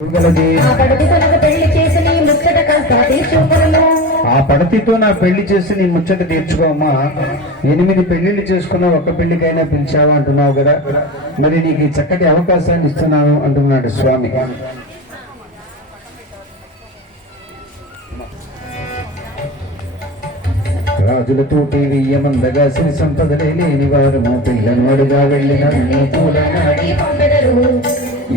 ఆ పడతితో నా పెళ్లి చేసి నీ ముచ్చట తీర్చుకోమ్మా. 8 పెళ్లిళ్ళు చేసుకున్నా ఒక్క పెళ్లికైనా పిలిచావా అంటున్నావు కదా, మరి నీకు ఈ చక్కటి అవకాశాన్ని ఇస్తున్నాను అంటున్నాడు స్వామి. రాజులతోటి వెయ్యమందగా సిరి సంపదలే లేని వారు పిల్లను అడుగా వెళ్ళిన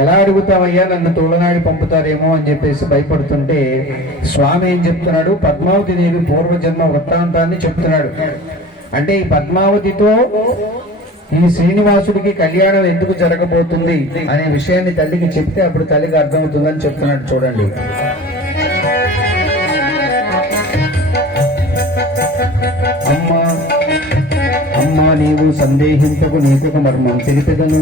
ఎలా అడుగుతావయ్యా, నన్ను తోలనాడి పంపుతారేమో అని చెప్పేసి భయపడుతుంటే స్వామి ఏం చెప్తున్నాడు, పద్మావతి దేవి పూర్వజన్మ వృత్తాంతాన్ని చెప్తున్నాడు. అంటే ఈ పద్మావతితో ఈ శ్రీనివాసుడికి కళ్యాణం ఎందుకు జరగబోతుంది అనే విషయాన్ని తల్లికి చెప్తే అప్పుడు తల్లికి అర్థమవుతుందని చెప్తున్నాడు. చూడండి, అమ్మా అమ్మా నీవు సందేహించకు, నీకు మర్మం తెలిపెదను.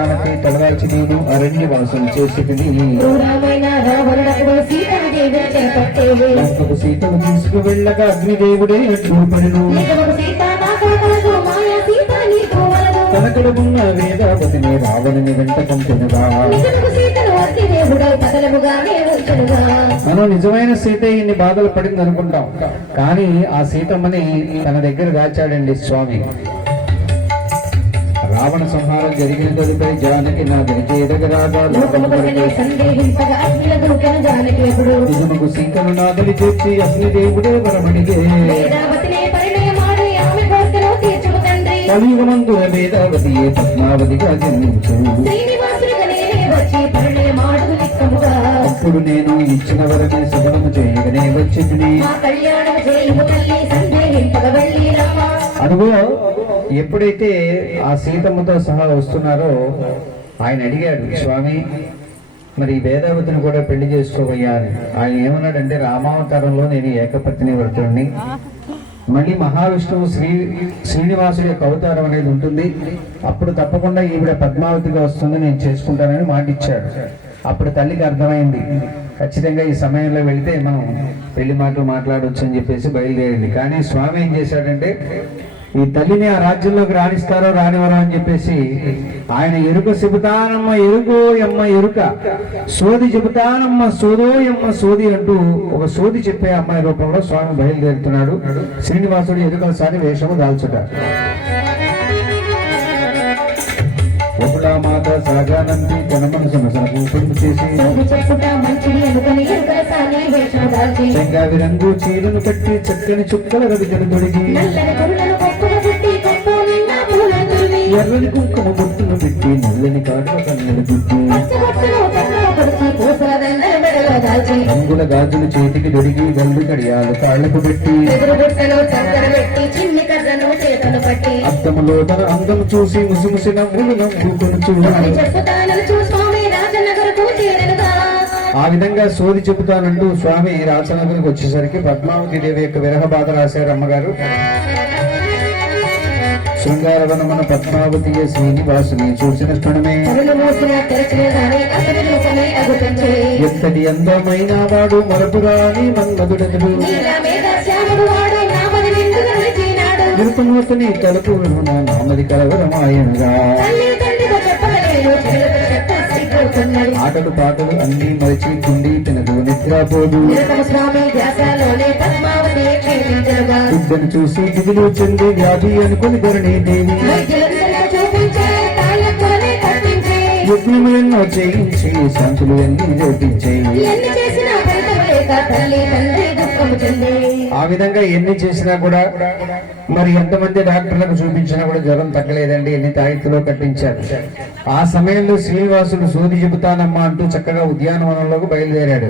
ఆమెకి తలవాచి నేను అరణ్యవాసం చేసేది. సీతను తీసుకువెళ్ళగా అగ్నిదేవుడే చూపడను. కనకడ ఉన్న వేదావతిని రావణుని వెంట పంపినగా. మనం నిజమైన సీత ఇన్ని బాధలు పడింది అనుకుంటాం, కానీ ఆ సీతమ్మని తన దగ్గర దాచాడండి స్వామి. రావణ సంహారం జరిగిన తదుపరి జానకి నా గరిచేదగరాగా నిజముకు సీతను నాగలి చేర్చి అగ్నిదేవుడే వరమడిగే. కలియుగమందు వేదావతి పద్మావతిగా జన్మించు. అప్పుడు నేను ఇచ్చిన వరమే శుభము చేయగానే వచ్చింది. అదిగో ఎప్పుడైతే ఆ సీతమ్మతో సహా వస్తున్నారో ఆయన అడిగాడు, స్వామి మరి వేదావతిని కూడా పెళ్లి చేసుకోవయ్యా అని. ఆయన ఏమన్నాడంటే, రామావతారంలో నేను ఏకపత్ని వ్రతుడిని, మళ్ళీ మహావిష్ణువు శ్రీనివాసుడి యొక్క అవతారం అనేది ఉంటుంది, అప్పుడు తప్పకుండా ఈవిడ పద్మావతిగా వస్తుంది, నేను చేసుకుంటానని మాటిచ్చాడు. అప్పుడు తల్లికి అర్థమైంది, ఖచ్చితంగా ఈ సమయంలో వెళితే మనం పెళ్లి మాటలు మాట్లాడవచ్చు అని చెప్పేసి బయలుదేరింది. కానీ స్వామి ఏం చేశాడంటే, ఈ తల్లిని ఆ రాజ్యంలోకి రాణిస్తారో రానివరో అని చెప్పేసి ఆయన ఎరుక చెబుతానమ్మ ఎరుగో ఎమ్మ ఎరుక, సోది చెబుతానమ్మ సోదో ఎమ్మ సోది అంటూ ఒక సోది చెప్పే అమ్మాయి రూపంలో స్వామి బయలుదేరుతున్నాడు. శ్రీనివాసుడు ఎరుకల సాని వేషము దాల్చుట. ఒకటా మాట సాగానంది తన మనసును సనపూర్తి చేసి చెంగావి రంగు చీలను కట్టి చక్కని చుక్కల రవికను తొడిగి ఎర్రని కుంకుమ బొట్టును పెట్టి నల్లని కాటుల కన్నులు చుట్టి రంగుల గాజులు చేతికి దొరికి గల్లు కడియాలు కాళ్లకు పెట్టి అద్దములో తన అందము చూసి ముసిముసి నవ్వులు నవ్వుకొని చూడాలి. ఆ విధంగా సోది చెబుతానంటూ స్వామి రాజనగర్కి వచ్చేసరికి పద్మావతి దేవి యొక్క విరహ బాధ రాశారు అమ్మగారు. శృంగారవనమున పద్మావతి శ్రీనివాసుని చూసిన క్షణమే ఎంతటి అందమైన వాడు మరపురాని మన్మధుడెదుడు. నిరుపమోతని తలుపు నామది కలవరమాయనగా ఆటలు పాటలు అన్ని మరిచి కుండి తినదు నిద్రపోదు. బిడ్డను చూసి దిగులు చెంది వ్యాధి అనుకుని ధరణి దేవి యజ్ఞము ఎన్నో చేయించి శాంతులు ఎన్ని జోపించేయి. ఆ విధంగా ఎన్ని చేసినా కూడా మరి ఎంతమంది డాక్టర్లకు చూపించినా కూడా జ్వరం తగ్గలేదండి. ఎన్ని తాయితులో కట్టించారు. ఆ సమయంలో శ్రీనివాసుడు సోది చెబుతానమ్మా అంటూ చక్కగా ఉద్యానవనంలోకి బయలుదేరాడు.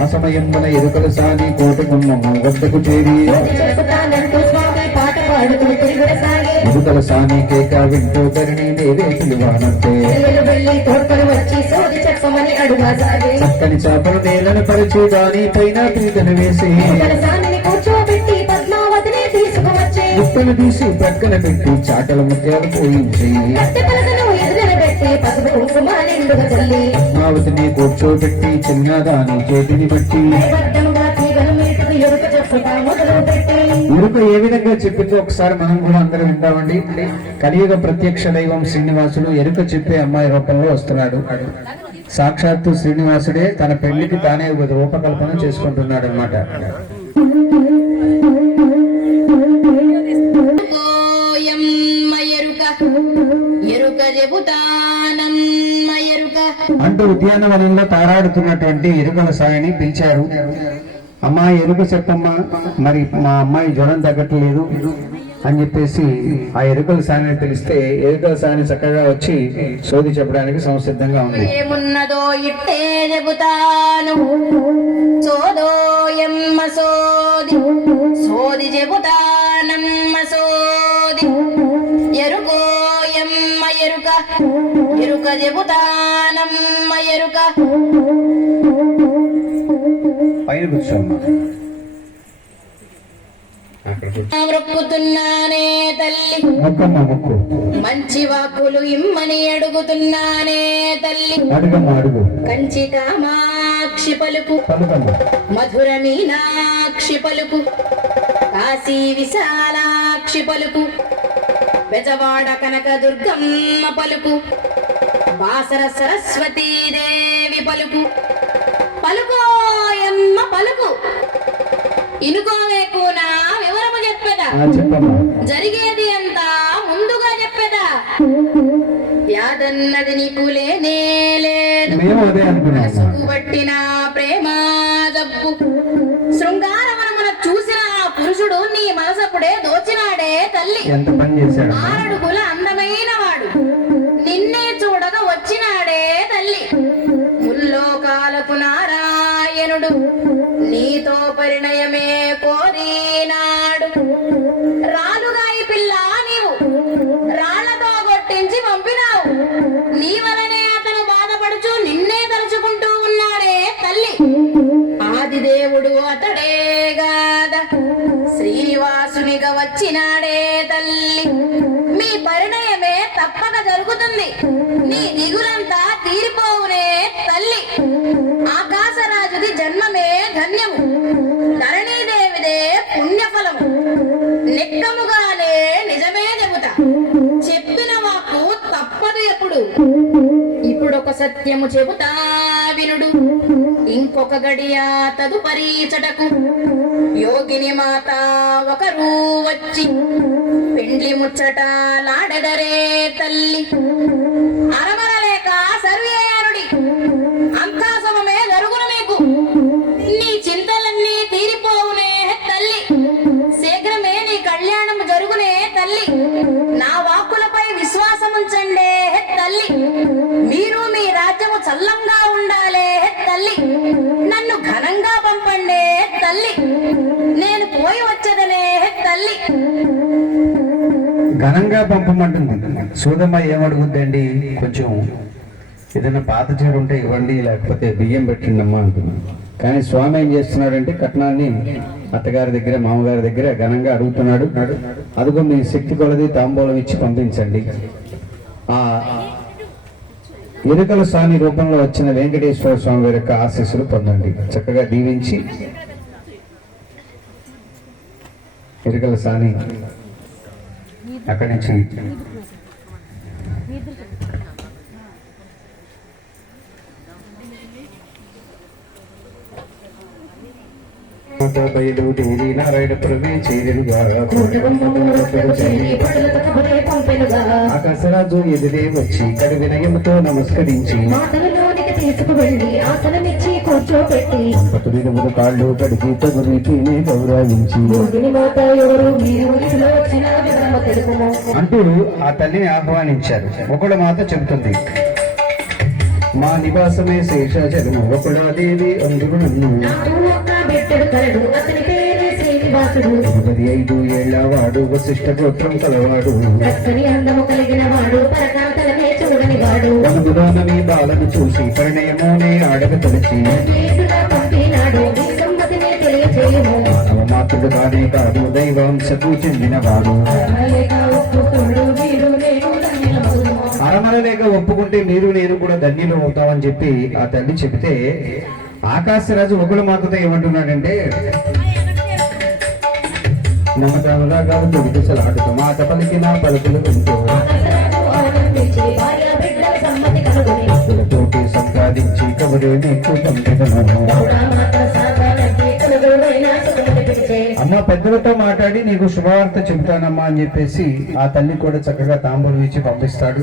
ఆ సమయం మన ఎరుకల సాని కోటగుమ్మము వద్దకు చేరి ఎరుకల సాని కేక వింటూ ధరణి దేవే పిలువానంతే చక్కని చేపలు నేలను పరిచి దాని పైన పీటను వేసి ముక్కను తీసి పక్కన పెట్టి చాటల ముత్యాలు పోయించి పద్మావతిని కూర్చోబెట్టి చిన్నదాని చేతిని బట్టి ఎరుక ఏ విధంగా చెప్పిందో ఒకసారి మనం కూడా అందరం విందామండి. కలియుగ ప్రత్యక్ష దైవం శ్రీనివాసుడు ఎరుక చెప్పే అమ్మాయి రూపంలో వస్తున్నాడు. సాక్షాత్తు శ్రీనివాసుడే తన పెళ్లికి తానే రూపకల్పన చేసుకుంటున్నాడు అన్నమాట. అంటూ ఉద్యానవనంలో తారాడుతున్నటువంటి ఎరుకల సాయిని పిలిచారు. అమ్మా ఎరుక చెప్పమ్మా, మరి మా అమ్మాయి జ్వరం తగ్గట్లేదు అని చెప్పేసి ఆ ఎరుకల సాయిని పిలిస్తే ఎరుకల సాయిని చక్కగా వచ్చి సోది చెప్పడానికి సంసిద్ధంగా ఉంది. ఏమున్నదో ఇట్టే చెబుతాను, సోదోయమ్మ సోది, సోది చెబుతానమ్మ సోది. ఎరుకోయమ్మ ఎరుక, ఎరుక చెబుతానమ్మ ఎరుక. పైన కూర్చోమ్మా. మొక్కుతున్నానే తల్లి, మొక్కు మంచి వాక్కులు ఇమ్మని అడుగుతున్నానే తల్లి. అడుగు. కంచి కామాక్షి పలుకు, మధుర మీనాక్షి పలుకు, కాశీ విశాలాక్షి పలుకు, బెజవాడ కనక దుర్గమ్మ పలుకు, బాసర సరస్వతీదేవి పలుకు. పలుకోయమ్మ పలుకు, ఇనుకోలేకునా వివరము చెప్పేదా, జరిగేది అంతా ముందుగా చెప్పేదా. వ్యాధన్నది నీకు లేనే లేదు, మనసుకు పట్టిన ప్రేమ జబ్బు. శృంగారవనమున చూసిన పురుషుడు నీ మనసప్పుడే దోచినాడే తల్లి. ఆరడుగుల అందమైన వాడు నిన్నే చూడగా వచ్చినాడే తల్లి. ముల్లోకాలకు నారాయణుడు నీతో పరిణయమే కోరినాడు. రాలుగాయి పిల్ల నీవు రాళ్లతో కొట్టించి పంపినావు. నీ వలనే అతను బాధపడుచు నిన్నే తలుచుకుంటూ ఉన్నాడే తల్లి. ఆదిదేవుడు అతడే గాద, శ్రీనివాసునిగా వచ్చినాడే తల్లి. మీ పరిణయమే తప్పక జరుగుతుంది, నీ దిగులంతా తీరిపోవునే తల్లి. ఆకాశరాజుది జన్మమే ధన్యము, ధరణీదేవిదే పుణ్యఫలము. నిక్కముగానే నిజమే చెబుతా, చెప్పిన వాకు తప్పదు ఎప్పుడు. ఇప్పుడొక సత్యము చెబుతా వినుడు, ఇంకొక గడియ తదుపరి చటకు. యోగిని మాత ఒకరు వచ్చి పెండ్లి ముచ్చట లాడెదరే తల్లి. అరమరలేక సర్వేరుడి అంతా సమమే జరుగును నీకు. నీ చింతలన్నీ తీరిపోవునే తల్లి, శీఘ్రమే నీ కళ్యాణం జరుగునే తల్లి. నా వాక్కులపై విశ్వాసముంచండే తల్లి. మీరు మీ రాజ్యము చల్లంగా ఉండాలే తల్లి. నన్ను ఘనంగా పంపండే తల్లి, నేను పోయి వచ్చేదనే తల్లి. ఘనంగా పంపమంటుంది. సూదమ్మ ఏమడుగుద్దండి, కొంచెం ఏదైనా పాత చీర ఉంటే ఇవ్వండి, లేకపోతే బియ్యం పెట్టండమ్మా అంటున్నాను. కానీ స్వామి ఏం చేస్తున్నాడంటే కట్నాన్ని అత్తగారి దగ్గర మామగారి దగ్గర ఘనంగా అడుగుతున్నాడు. అదిగో మీ శక్తి కొలది తాంబూలం ఇచ్చి పంపించండి. ఆ ఎరుకల స్వామి రూపంలో వచ్చిన వెంకటేశ్వర స్వామి వారి యొక్క ఆశీస్సులు పొందండి. చక్కగా దీవించి ఎరుకల స్వామి అక్కడి నుంచి బయలుదేరి నారాయణపురమే చేరుగా ఆకాశరాజు ఎదురే వచ్చి కడు వినయముతో నమస్కరించి దంపతులు కాళ్ళు కడిగి తగురికి గౌరవించి అంటూ ఆ తల్లిని ఆహ్వానించారు. ఒకడు మాత చెబుతుంది, మా నివాసమే శేషాచలము, ఒకడు దేవి అందుకు నన్ను. 25 ఏళ్ల వాడు వశిష్ఠ గోత్రం కలవాడు, అనుగుణమే బాలను చూసి పరిణయమోనే ఆడక తలచి మానవ మాతృడు కానే కాదు దైవాంశకు చెందినవాడు. అరమరలేక ఒప్పుకుంటే మీరు నేను కూడా ధన్యులు అవుతామని చెప్పి ఆ తల్లి చెబితే ఆకాశరాజు ఒకడు మాతతో ఏమంటున్నాడంటే, నమ్మకముగా గారు విడిసలాడుతూ మాట పలికిన పలుకులు వింటూ తోటి సంపాదించి కబురే నీకు పంపిదను. అమ్మ పెద్దలతో మాట్లాడి నీకు శుభవార్త చెబుతానమ్మా అని చెప్పేసి ఆ తల్లి కూడా చక్కగా తాంబూలం ఇచ్చి పంపిస్తాడు.